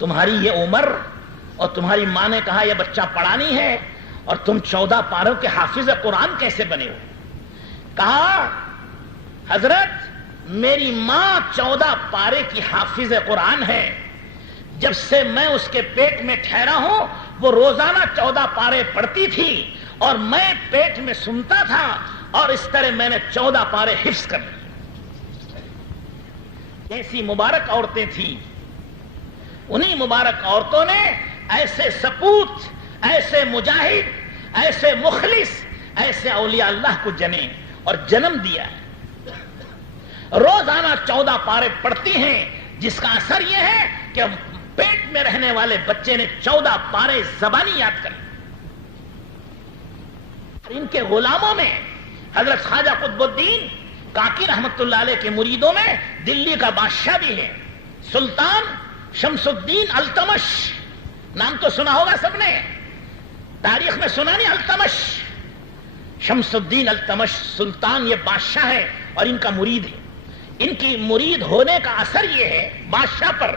تمہاری یہ عمر اور تمہاری ماں نے کہا یہ بچہ پڑھا نہیں ہے اور تم 14 پاروں کے حافظ قرآن کیسے بنے ہو؟ کہا حضرت میری ماں 14 پارے کی حافظ قرآن ہے، جب سے میں اس کے پیٹ میں ٹھہرا ہوں وہ روزانہ 14 پارے پڑھتی تھی اور میں پیٹ میں سنتا تھا اور اس طرح میں نے 14 پارے حفظ کر لیے۔ ایسی مبارک عورتیں تھیں، انہی مبارک عورتوں نے ایسے سپوت، ایسے مجاہد، ایسے مخلص، ایسے اولیاء اللہ کو جنے اور جنم دیا ہے۔ روزانہ 14 پارے پڑھتی ہیں، جس کا اثر یہ ہے کہ پیٹ میں رہنے والے بچے نے 14 پارے زبانی یاد کر لیے۔ ان کے غلاموں میں حضرت خواجہ قطب الدین کاکی رحمت اللہ علیہ کے مریدوں میں دلی کا بادشاہ بھی ہے، سلطان شمس الدین التمش، نام تو سنا ہوگا سب نے، تاریخ میں سنا نہیں؟ التمش، شمس الدین التمش سلطان، یہ بادشاہ ہے اور ان کا مرید ہے۔ ان کی مرید ہونے کا اثر یہ ہے بادشاہ پر،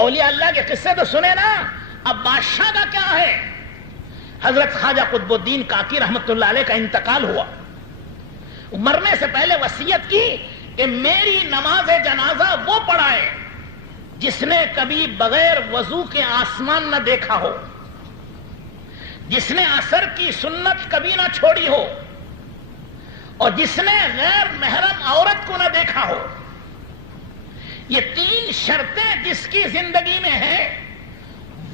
اولیاء اللہ کے قصے تو سنے نا، اب بادشاہ کا کیا ہے؟ حضرت خواجہ قطب الدین کاکی رحمت اللہ علیہ کا انتقال ہوا، مرنے سے پہلے وصیت کی کہ میری نماز جنازہ وہ پڑھائے جس نے کبھی بغیر وضو کے آسمان نہ دیکھا ہو، جس نے عصر کی سنت کبھی نہ چھوڑی ہو، اور جس نے غیر محرم عورت کو نہ دیکھا ہو۔ یہ 3 شرطیں جس کی زندگی میں ہیں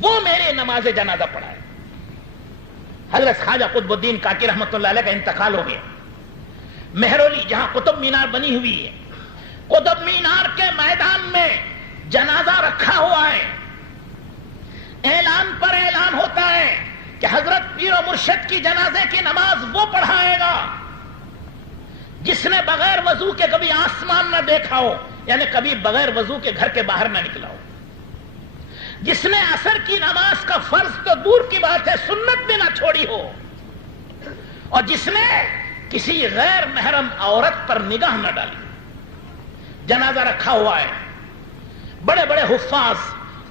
وہ میرے نماز جنازہ پڑھائے۔ حضرت خواجہ قطب الدین کاکی رحمت اللہ علیہ کا انتقال ہو گیا۔ مہرولی جہاں قطب مینار بنی ہوئی ہے، قطب مینار کے میدان میں جنازہ رکھا ہوا ہے، اعلان پر اعلان ہوتا ہے کہ حضرت پیر و مرشد کی جنازے کی نماز وہ پڑھائے گا جس نے بغیر وضو کے کبھی آسمان نہ دیکھا ہو، یعنی کبھی بغیر وضو کے گھر کے باہر نہ نکلا ہو، جس نے عصر کی نماز کا فرض تو دور کی بات ہے سنت بھی نہ چھوڑی ہو، اور جس نے کسی غیر محرم عورت پر نگاہ نہ ڈالی۔ جنازہ رکھا ہوا ہے، بڑے بڑے حفاظ،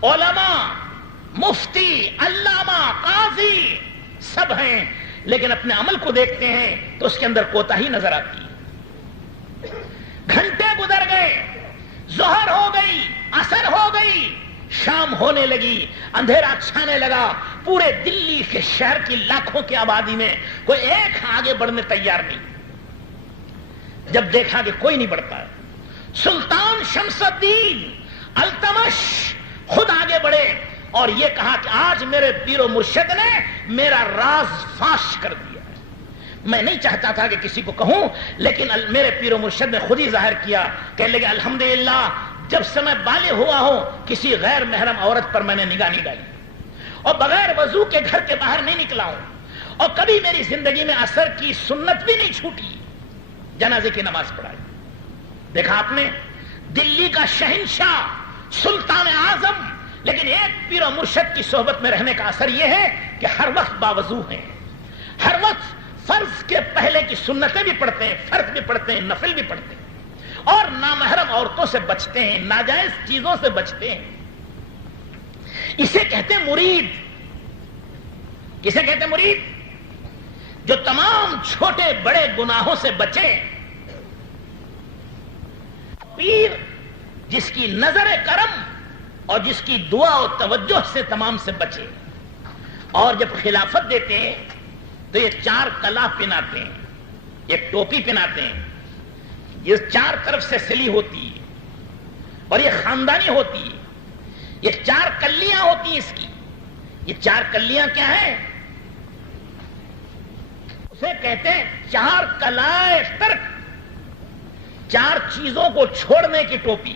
علماء، مفتی، علامہ، قاضی سب ہیں، لیکن اپنے عمل کو دیکھتے ہیں تو اس کے اندر کوتاہی نظر آتی ہے۔ گھنٹے گزر گئے، ظہر ہو گئی، عصر ہو گئی، شام ہونے لگی، اندھیرا چھانے لگا، پورے دلی کے شہر کی لاکھوں کی آبادی میں کوئی ایک آگے بڑھنے تیار نہیں۔ جب دیکھا کہ کوئی نہیں بڑھتا، سلطان شمس الدین التمش خود آگے بڑھے اور یہ کہا کہ آج میرے پیر و مرشد نے میرا راز فاش کر دیا ہے، میں نہیں چاہتا تھا کہ کسی کو کہوں، لیکن میرے پیر و مرشد نے خود ہی ظاہر کیا، کہنے لگے الحمدللہ جب سے میں بالغ ہوا ہوں کسی غیر محرم عورت پر میں نے نگاہ نہیں ڈالی، اور بغیر وضو کے گھر کے باہر نہیں نکلا ہوں، اور کبھی میری زندگی میں عصر کی سنت بھی نہیں چھوٹی، جنازے کی نماز پڑھائی۔ دیکھا آپ نے، دلی کا شہنشاہ، سلطان اعظم، لیکن ایک پیر و مرشد کی صحبت میں رہنے کا اثر یہ ہے کہ ہر وقت باوضو ہیں، ہر وقت فرض کے پہلے کی سنتیں بھی پڑھتے ہیں، فرض بھی پڑھتے ہیں، نفل بھی پڑھتے ہیں، اور نامحرم عورتوں سے بچتے ہیں، ناجائز چیزوں سے بچتے ہیں۔ اسے کہتے ہیں مرید۔ کسے کہتے ہیں مرید؟ جو تمام چھوٹے بڑے گناہوں سے بچے، پیر جس کی نظر کرم اور جس کی دعا و توجہ سے تمام سے بچے، اور جب خلافت دیتے ہیں تو یہ 4 کلا پہناتے ہیں، ایک ٹوپی پہناتے ہیں، یہ 4 طرف سے سلی ہوتی ہے اور یہ خاندانی ہوتی ہے، یہ 4 کلیاں ہوتی ہیں اس کی۔ یہ 4 کلیاں کیا ہیں؟ اسے کہتے ہیں 4 کلائے ترک، 4 چیزوں کو چھوڑنے کی ٹوپی۔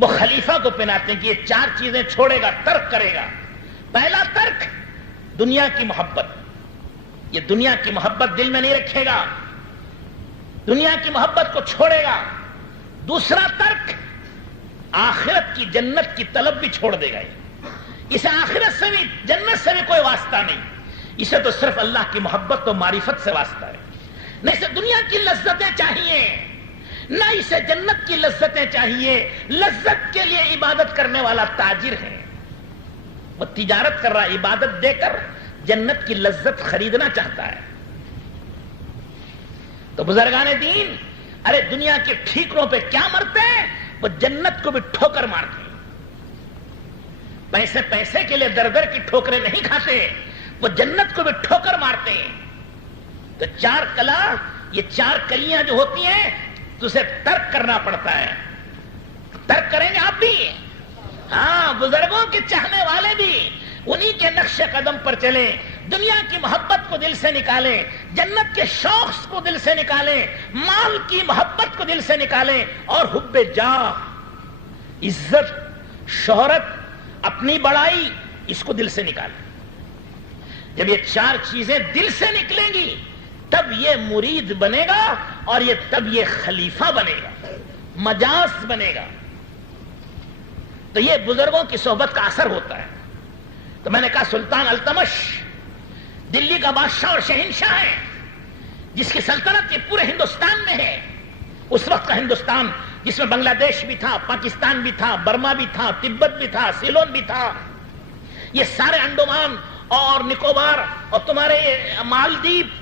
وہ خلیفہ کو پہناتے ہیں کہ یہ 4 چیزیں چھوڑے گا، ترک کرے گا۔ پہلا ترک دنیا کی محبت، یہ دنیا کی محبت دل میں نہیں رکھے گا، دنیا کی محبت کو چھوڑے گا۔ دوسرا ترک آخرت کی جنت کی طلب بھی چھوڑ دے گا، اسے آخرت سے بھی جنت سے بھی کوئی واسطہ نہیں، اسے تو صرف اللہ کی محبت و معرفت سے واسطہ ہے۔ نہیں اسے دنیا کی لذتیں چاہیے، نہ اسے جنت کی لذتیں چاہیے. لذت کے لیے عبادت کرنے والا تاجر ہے, وہ تجارت کر رہا, عبادت دے کر جنت کی لذت خریدنا چاہتا ہے. تو بزرگان دین ارے دنیا کے ٹھیکروں پہ کیا مرتے ہیں, وہ جنت کو بھی ٹھوکر مارتے ہیں. پیسے کے لیے در در کی ٹھوکریں نہیں کھاتے, وہ جنت کو بھی ٹھوکر مارتے ہیں. تو چار کلا, یہ چار کلیاں جو ہوتی ہیں تو اسے ترک کرنا پڑتا ہے. ترک کریں گے آپ بھی؟ ہاں, بزرگوں کے چاہنے والے بھی انہی کے نقش قدم پر چلیں. دنیا کی محبت کو دل سے نکالیں, جنت کے شوق کو دل سے نکالیں, مال کی محبت کو دل سے نکالیں, اور حب جاہ, عزت, شہرت, اپنی بڑائی, اس کو دل سے نکالیں. جب یہ چار چیزیں دل سے نکلیں گی تب یہ مرید بنے گا, اور تب یہ خلیفہ بنے گا, مجاز بنے گا. تو یہ بزرگوں کی صحبت کا اثر ہوتا ہے. تو میں نے کہا سلطان التمش دلی کا بادشاہ اور شہنشاہ ہے, جس کی سلطنت یہ پورے ہندوستان میں ہے. اس وقت کا ہندوستان جس میں بنگلہ دیش بھی تھا, پاکستان بھی تھا, برما بھی تھا, تبت بھی تھا, سیلون بھی تھا, یہ سارے انڈومان اور نکوبار اور تمہارے مالدیپ,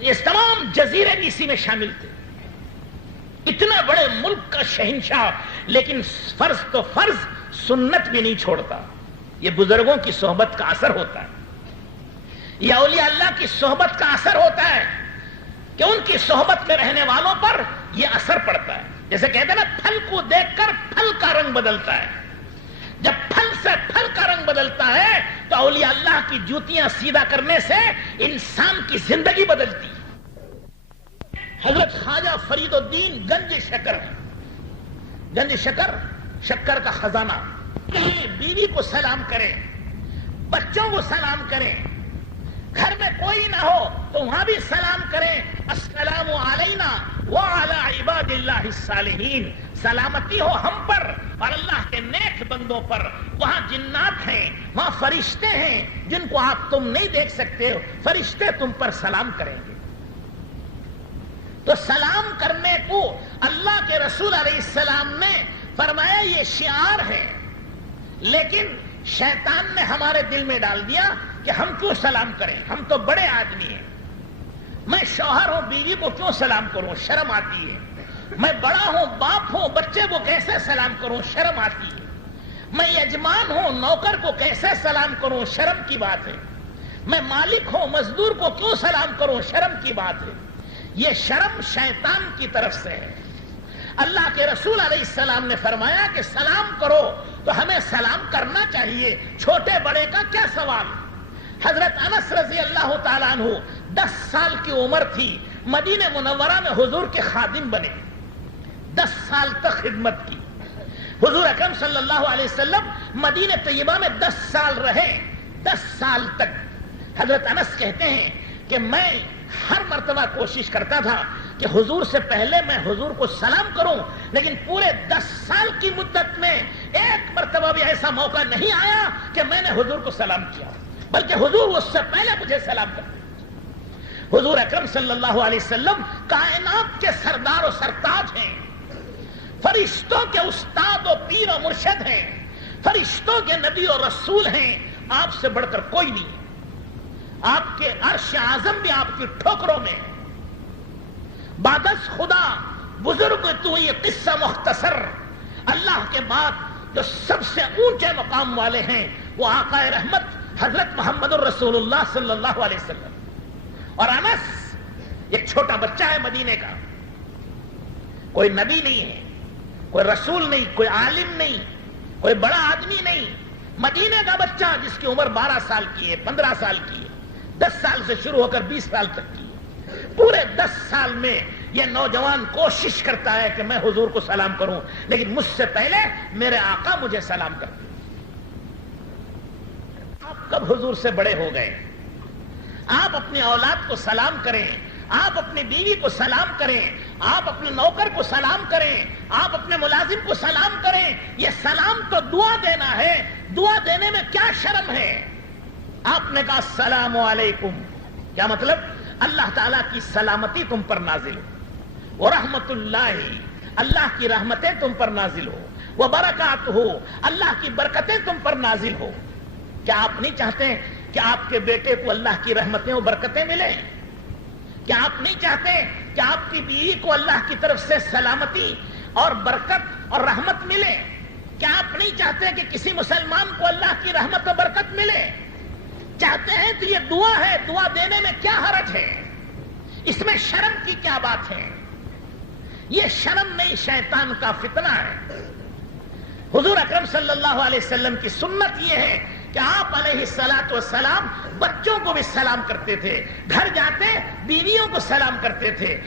یہ تمام جزیرے بھی اسی میں شامل تھے. اتنا بڑے ملک کا شہنشاہ, لیکن فرض تو فرض, سنت بھی نہیں چھوڑتا. یہ بزرگوں کی صحبت کا اثر ہوتا ہے, یہ اولیاء اللہ کی صحبت کا اثر ہوتا ہے کہ ان کی صحبت میں رہنے والوں پر یہ اثر پڑتا ہے. جیسے کہتے ہیں نا, پھل کو دیکھ کر پھل کا رنگ بدلتا ہے. جب پھل سے پھل کا رنگ بدلتا ہے تو اولیاء اللہ کی جوتیاں سیدھا کرنے سے انسان کی زندگی بدلتی. حضرت خواجہ فرید الدین گنج شکر, گنج شکر, شکر کا خزانہ. بیوی کو سلام کریں, بچوں کو سلام کریں, گھر میں کوئی نہ ہو تو وہاں بھی سلام کریں, السلام علینا وعلی عباد اللہ الصالحین. سلامتی ہو ہم پر اور اللہ کے نیک بندوں پر. وہاں جنات ہیں, وہاں فرشتے ہیں جن کو تم نہیں دیکھ سکتے ہو, فرشتے تم پر سلام کریں گے. تو سلام کرنے کو اللہ کے رسول علیہ السلام نے فرمایا یہ شعار ہے, لیکن شیطان نے ہمارے دل میں ڈال دیا کہ ہم کیوں سلام کریں, ہم تو بڑے آدمی ہیں. میں شوہر ہوں, بیوی کو کیوں سلام کروں, شرم آتی ہے. میں بڑا ہوں, باپ ہوں, بچے کو کیسے سلام کروں, شرم آتی ہے. میں یجمان ہوں, نوکر کو کیسے سلام کروں, شرم کی بات ہے. میں مالک ہوں, مزدور کو کیوں سلام کروں, شرم کی بات ہے. یہ شرم شیطان کی طرف سے ہے. اللہ کے رسول علیہ السلام نے فرمایا کہ سلام کرو, تو ہمیں سلام کرنا چاہیے. چھوٹے بڑے کا کیا سوال. حضرت انس رضی اللہ تعالیٰ عنہ 10 سال کی عمر تھی, مدینہ منورہ میں حضور کے خادم بنے, 10 سال تک خدمت کی. حضور اکرم صلی اللہ علیہ وسلم مدینہ طیبہ میں 10 سال رہے, 10 سال تک. حضرت انس کہتے ہیں کہ میں ہر مرتبہ کوشش کرتا تھا کہ حضور سے پہلے میں حضور کو سلام کروں, لیکن پورے 10 سال کی مدت میں ایک مرتبہ بھی ایسا موقع نہیں آیا کہ میں نے حضور کو سلام کیا, بلکہ حضور اس سے پہلے مجھے سلام کرتے. حضور اکرم صلی اللہ علیہ وسلم کائنات کے سردار و سرتاج ہیں, فرشتوں کے استاد و پیر و مرشد ہیں, فرشتوں کے نبی و رسول ہیں. آپ سے بڑھ کر کوئی نہیں. آپ کے عرش اعظم بھی آپ کی ٹھوکروں میں. بعدس خدا بزرگ تو یہ قصہ مختصر. اللہ کے بعد جو سب سے اونچے مقام والے ہیں وہ آقا رحمت حضرت محمد الرسول اللہ صلی اللہ علیہ وسلم. اور انس ایک چھوٹا بچہ ہے مدینے کا, کوئی نبی نہیں ہے, کوئی رسول نہیں, کوئی عالم نہیں, کوئی بڑا آدمی نہیں. مدینے کا بچہ جس کی عمر 12 سال کی ہے, 15 سال کی ہے, 10 سال سے شروع ہو کر 20 سال تک کی ہے. پورے 10 سال میں یہ نوجوان کوشش کرتا ہے کہ میں حضور کو سلام کروں, لیکن مجھ سے پہلے میرے آقا مجھے سلام کرتے. آپ کب حضور سے بڑے ہو گئے؟ آپ اپنی اولاد کو سلام کریں, آپ اپنی بیوی کو سلام کریں, آپ اپنے نوکر کو سلام کریں, آپ اپنے ملازم کو سلام کریں. یہ سلام تو دعا دینا ہے, دعا دینے میں کیا شرم ہے؟ آپ نے کہا السلام علیکم, کیا مطلب؟ اللہ تعالیٰ کی سلامتی تم پر نازل ہو, ورحمت اللہ اللہ کی رحمتیں تم پر نازل ہو، وبرکات ہو، اللہ کی برکتیں تم پر نازل ہو۔ کیا آپ نہیں چاہتے کہ آپ کے بیٹے کو اللہ کی رحمتیں اور برکتیں ملیں؟ کیا آپ نہیں چاہتے کہ آپ کی بیوی کو اللہ کی طرف سے سلامتی اور برکت اور رحمت ملے؟ کیا آپ نہیں چاہتے کہ کسی مسلمان کو اللہ کی رحمت اور برکت ملے؟ چاہتے ہیں تو یہ دعا ہے، دعا دینے میں کیا حرج ہے؟ اس میں شرم کی کیا بات ہے؟ یہ شرم نہیں، شیطان کا فتنہ ہے۔ حضور اکرم صلی اللہ علیہ وسلم کی سنت یہ ہے کہ آپ علیہ الصلوۃ والسلام بچوں کو بھی سلام کرتے تھے، گھر جاتے بیویوں کو سلام کرتے تھے۔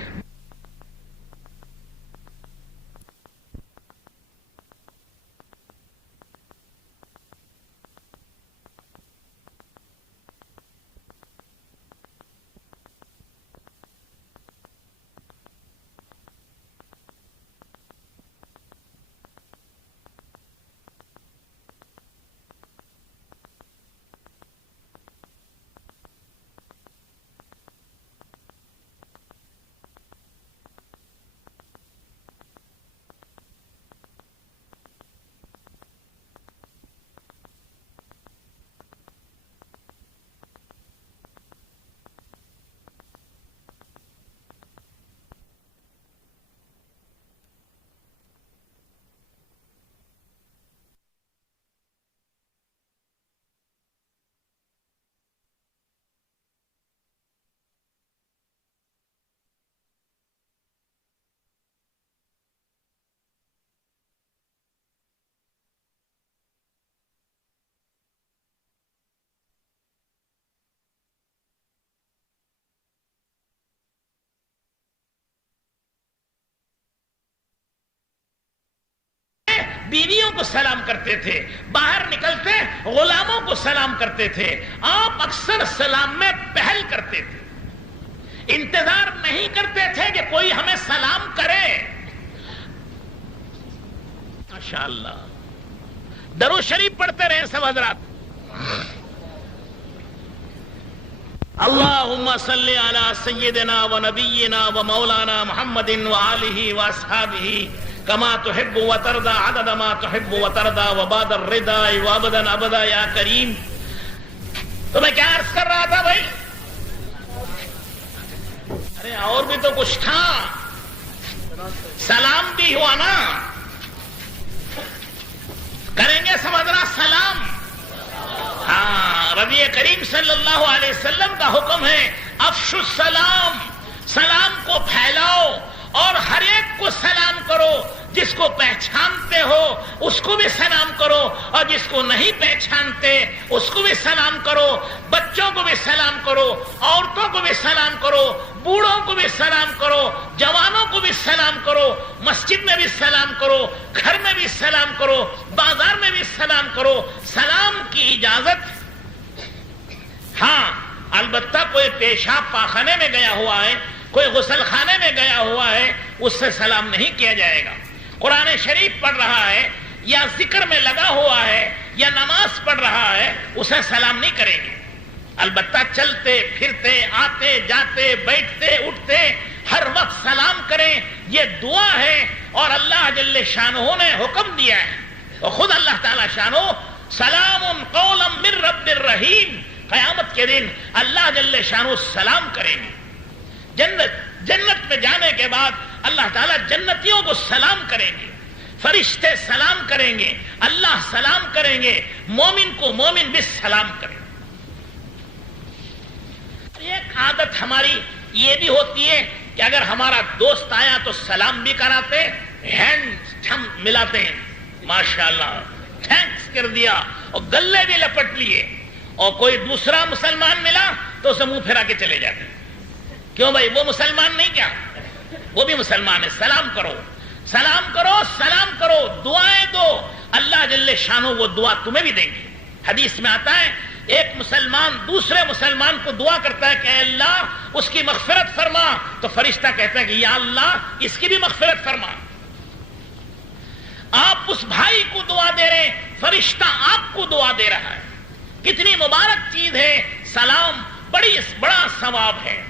بیویوں کو سلام کرتے تھے، باہر نکلتے غلاموں کو سلام کرتے تھے۔ آپ اکثر سلام میں پہل کرتے تھے، انتظار نہیں کرتے تھے کہ کوئی ہمیں سلام کرے۔ ماشاءاللہ، درود شریف پڑھتے رہے سب حضرات۔ اللہم صلی علی سیدنا و نبینا و مولانا محمد و آلہ و اصحابہ کما تحب و ترضى عدد ما تحب و ترضى وبعد الرضا وابدا ابدا یا کریم۔ تو میں کیا عرض کر رہا تھا بھائی؟ ارے اور بھی تو کچھ تھا، سلام بھی ہوا نا، کریں گے سب حضرات سلام؟ ہاں، نبی کریم صلی اللہ علیہ وسلم کا حکم ہے افشوا السلام، سلام کو پھیلاؤ اور ہر ایک کو سلام کرو۔ جس کو پہچانتے ہو اس کو بھی سلام کرو، اور جس کو نہیں پہچانتے اس کو بھی سلام کرو۔ بچوں کو بھی سلام کرو، عورتوں کو بھی سلام کرو، بوڑھوں کو بھی سلام کرو، جوانوں کو بھی سلام کرو، مسجد میں بھی سلام کرو، گھر میں بھی سلام کرو، بازار میں بھی سلام کرو۔ سلام کی اجازت، ہاں البتہ کوئی پیشاب پاخانے میں گیا ہوا ہے، کوئی غسل خانے میں گیا ہوا ہے، اس سے سلام نہیں کیا جائے گا۔ قرآن شریف پڑھ رہا ہے یا ذکر میں لگا ہوا ہے یا نماز پڑھ رہا ہے، اسے سلام نہیں کریں گے۔ البتہ چلتے پھرتے آتے جاتے بیٹھتے اٹھتے ہر وقت سلام کریں، یہ دعا ہے اور اللہ جل شانہ نے حکم دیا ہے۔ اور خود اللہ تعالی شانہ سلام قولا من رب الرحیم، قیامت کے دن اللہ جل شانہ سلام کریں گے۔ جنت میں جانے کے بعد اللہ تعالیٰ جنتیوں کو سلام کریں گے، فرشتے سلام کریں گے، اللہ سلام کریں گے، مومن کو مومن بھی سلام کریں گے۔ ایک عادت ہماری یہ بھی ہوتی ہے کہ اگر ہمارا دوست آیا تو سلام بھی کراتے، ہینڈ ہم ملاتے ہیں، ماشاءاللہ تھینکس کر دیا اور گلے بھی لپٹ لیے، اور کوئی دوسرا مسلمان ملا تو اسے منہ پھرا کے چلے جاتے ہیں۔ کیوں بھائی، وہ مسلمان نہیں کیا؟ وہ بھی مسلمان ہے۔ سلام کرو، سلام کرو، سلام کرو، دعائیں دو، اللہ جل شانہ وہ دعا تمہیں بھی دیں گے۔ حدیث میں آتا ہے ایک مسلمان دوسرے مسلمان کو دعا کرتا ہے کہ اے اللہ اس کی مغفرت فرما، تو فرشتہ کہتا ہے کہ یا اللہ اس کی بھی مغفرت فرما۔ آپ اس بھائی کو دعا دے رہے ہیں، فرشتہ آپ کو دعا دے رہا ہے۔ کتنی مبارک چیز ہے سلام، بڑا ثواب ہے۔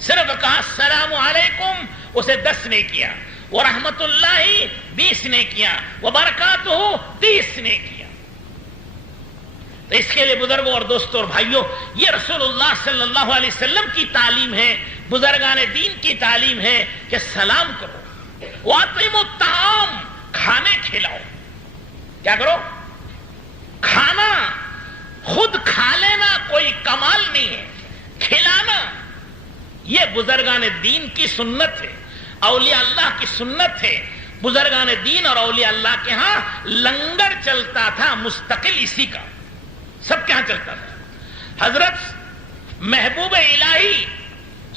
صرف کہا السلام علیکم، اسے 10 نہیں کیا، وہ رحمت اللہ 20 نے کیا، وہ برکاتہ 30 نے کیا۔ تو اس کے لیے بزرگوں اور دوستوں اور بھائیوں، یہ رسول اللہ صلی اللہ علیہ وسلم کی تعلیم ہے، بزرگان دین کی تعلیم ہے کہ سلام کرو، وَأَطْعِمُوا الطَّعَامَ، کھانے کھلاؤ۔ کیا کرو؟ کھانا خود کھا لینا کوئی کمال نہیں ہے، کھلانا یہ بزرگان دین کی سنت ہے، اولیاء اللہ کی سنت ہے۔ بزرگان دین اور اولیاء اللہ کے ہاں لنگر چلتا تھا مستقل اسی کا، سب کے ہاں چلتا تھا۔ حضرت محبوب الہی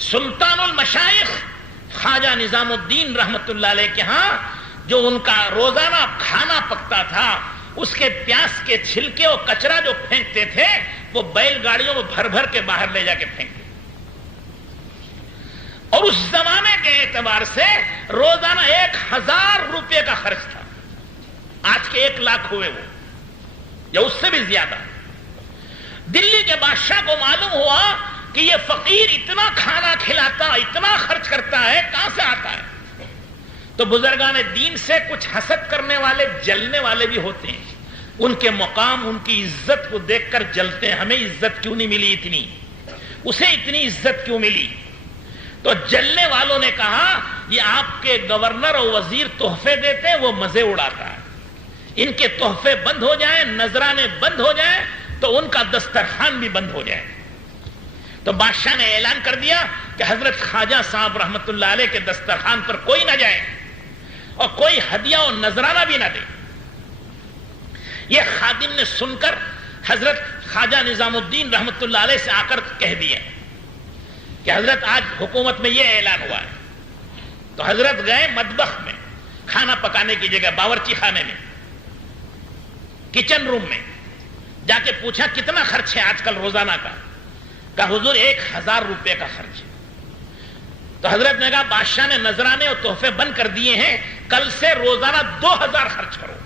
سلطان المشائخ خواجہ نظام الدین رحمت اللہ علیہ کے ہاں جو ان کا روزانہ کھانا پکتا تھا، اس کے پیاز کے چھلکے اور کچرا جو پھینکتے تھے وہ بیل گاڑیوں میں بھر بھر کے باہر لے جا کے پھینکتے، اور اس زمانے کے اعتبار سے روزانہ 1000 روپے کا خرچ تھا۔ آج کے 1 لاکھ ہوئے وہ، یا اس سے بھی زیادہ۔ دلی کے بادشاہ کو معلوم ہوا کہ یہ فقیر اتنا کھانا کھلاتا، اتنا خرچ کرتا ہے، کہاں سے آتا ہے؟ تو بزرگان دین سے کچھ حسد کرنے والے، جلنے والے بھی ہوتے ہیں، ان کے مقام، ان کی عزت کو دیکھ کر جلتے ہیں، ہمیں عزت کیوں نہیں ملی اتنی، اسے اتنی عزت کیوں ملی؟ تو جلنے والوں نے کہا یہ آپ کے گورنر اور وزیر تحفے دیتے ہیں، وہ مزے اڑاتا ہے، ان کے تحفے بند ہو جائیں، نذرانے بند ہو جائیں تو ان کا دسترخوان بھی بند ہو جائے۔ تو بادشاہ نے اعلان کر دیا کہ حضرت خواجہ صاحب رحمت اللہ علیہ کے دسترخوان پر کوئی نہ جائے اور کوئی ہدیہ اور نذرانہ بھی نہ دے۔ یہ خادم نے سن کر حضرت خواجہ نظام الدین رحمت اللہ علیہ سے آ کر کہہ دیا کہ حضرت آج حکومت میں یہ اعلان ہوا ہے۔ تو حضرت گئے مطبخ میں، کھانا پکانے کی جگہ، باورچی خانے میں، کچن روم میں جا کے پوچھا کتنا خرچ ہے آج کل روزانہ کا؟ کہا حضور 1000 روپے کا خرچ ہے۔ تو حضرت نے کہا بادشاہ نے نذرانے اور تحفے بند کر دیے ہیں، کل سے روزانہ 2000 خرچ کرو۔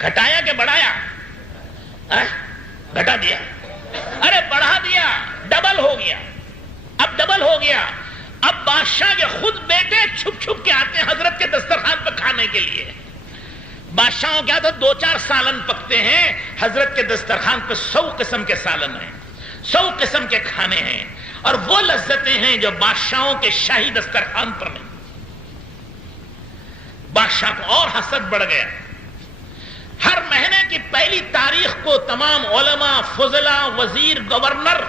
گھٹایا کہ بڑھایا؟ گھٹا دیا، ارے بڑھا دیا، ڈبل ہو گیا۔ اب ڈبل ہو گیا، اب بادشاہ کے خود بیٹے چھپ چھپ کے آتے ہیں حضرت کے دسترخوان پہ کھانے کے لیے۔ بادشاہوں کیا تھا 2-4 سالن پکتے ہیں، حضرت کے دسترخوان پہ 100 قسم کے سالن ہیں، 100 قسم کے کھانے ہیں، اور وہ لذتیں ہیں جو بادشاہوں کے شاہی دسترخوان پر نہیں۔ بادشاہ کو اور حسد بڑھ گیا۔ ہر مہینے کی پہلی تاریخ کو تمام علماء، فضلاء، وزیر، گورنر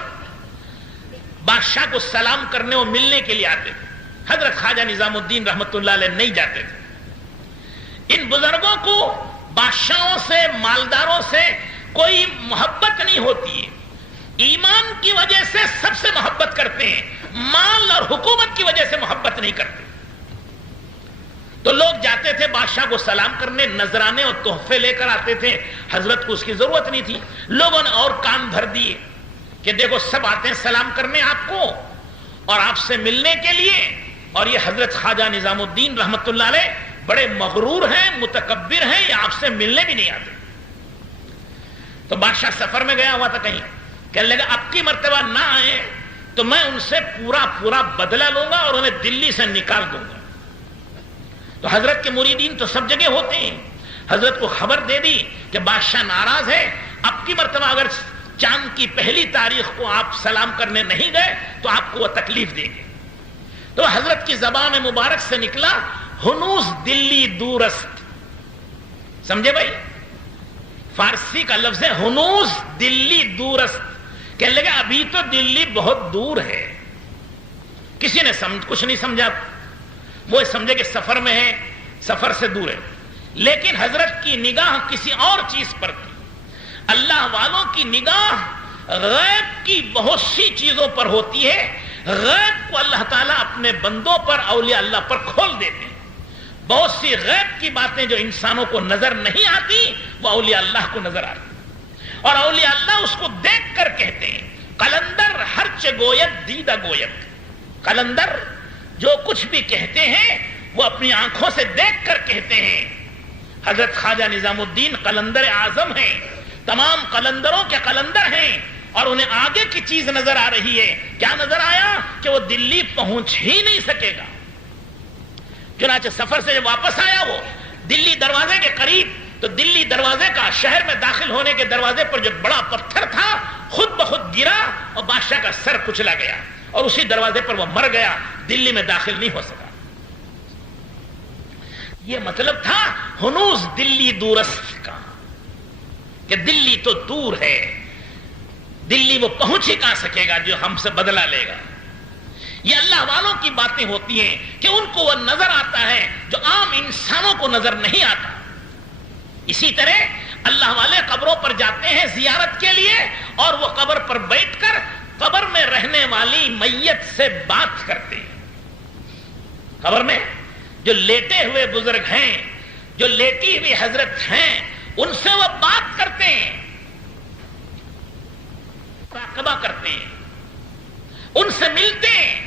بادشاہ کو سلام کرنے اور ملنے کے لیے آتے تھے۔ حضرت خواجہ نظام الدین رحمت اللہ علیہ نہیں جاتے تھے۔ ان بزرگوں کو بادشاہوں سے، مالداروں سے کوئی محبت نہیں ہوتی ہے، ایمان کی وجہ سے سب سے محبت کرتے ہیں، مال اور حکومت کی وجہ سے محبت نہیں کرتے۔ تو لوگ جاتے تھے بادشاہ کو سلام کرنے، نذرانے اور تحفے لے کر آتے تھے، حضرت کو اس کی ضرورت نہیں تھی۔ لوگوں نے اور کام بھر دیے کہ دیکھو سب آتے ہیں سلام کرنے آپ کو اور آپ سے ملنے کے لیے، اور یہ حضرت خواجہ نظام الدین رحمت اللہ علیہ بڑے مغرور ہیں، متکبر ہیں، یہ آپ سے ملنے بھی نہیں آتے۔ تو بادشاہ سفر میں گیا ہوا تھا کہیں، کہنے لگا اب کی مرتبہ نہ آئے تو میں ان سے پورا بدلہ لوں گا اور انہیں دلی سے نکال دوں گا۔ تو حضرت کے مریدین تو سب جگہ ہوتے ہیں، حضرت کو خبر دے دی کہ بادشاہ ناراض ہے، اب کی مرتبہ اگر چاند کی پہلی تاریخ کو آپ سلام کرنے نہیں گئے تو آپ کو وہ تکلیف دیں گے۔ تو حضرت کی زبان مبارک سے نکلا ہنوز دلی دورست، سمجھے بھائی؟ فارسی کا لفظ ہے ہنوز دلی دورست، کہنے لگا ابھی تو دلی بہت دور ہے۔ کسی نے کچھ نہیں سمجھا، وہ سمجھے کہ سفر میں ہے، سفر سے دور ہے، لیکن حضرت کی نگاہ کسی اور چیز پر تھی۔ اللہ والوں کی نگاہ غیب کی بہت سی چیزوں پر ہوتی ہے، غیب کو اللہ تعالیٰ اپنے بندوں پر، اولیاء اللہ پر کھول دیتے ہیں۔ بہت سی غیب کی باتیں جو انسانوں کو نظر نہیں آتی وہ اولیاء اللہ کو نظر آتی، اور اولیاء اللہ اس کو دیکھ کر کہتے ہیں قلندر ہرچ گویت دیدہ گویت۔ قلندر جو کچھ بھی کہتے ہیں وہ اپنی آنکھوں سے دیکھ کر کہتے ہیں۔ حضرت خواجہ نظام الدین قلندر اعظم ہیں، تمام قلندروں کے قلندر ہیں، اور انہیں آگے کی چیز نظر آ رہی ہے۔ کیا نظر آیا؟ کہ وہ دلی پہنچ ہی نہیں سکے گا۔ چنانچہ سفر سے جب واپس آیا وہ دلی دروازے کے قریب، تو دلی دروازے کا شہر میں داخل ہونے کے دروازے پر جو بڑا پتھر تھا خود بخود گرا اور بادشاہ کا سر کچلا گیا اور اسی دروازے پر وہ مر گیا، دلی میں داخل نہیں ہو سکا۔ یہ مطلب تھا ہنوز دلی دورست کا، کہ دلی تو دور ہے، دلی وہ پہنچ ہی کہاں سکے گا جو ہم سے بدلہ لے گا۔ یہ اللہ والوں کی باتیں ہوتی ہیں کہ ان کو وہ نظر آتا ہے جو عام انسانوں کو نظر نہیں آتا۔ اسی طرح اللہ والے قبروں پر جاتے ہیں زیارت کے لیے، اور وہ قبر پر بیٹھ کر قبر میں رہنے والی میت سے بات کرتے ہیں۔ قبر میں جو لیٹے ہوئے بزرگ ہیں، جو لیٹی ہوئی حضرت ہیں، ان سے وہ بات کرتے ہیں، مراقبہ کرتے ہیں، ان سے ملتے ہیں،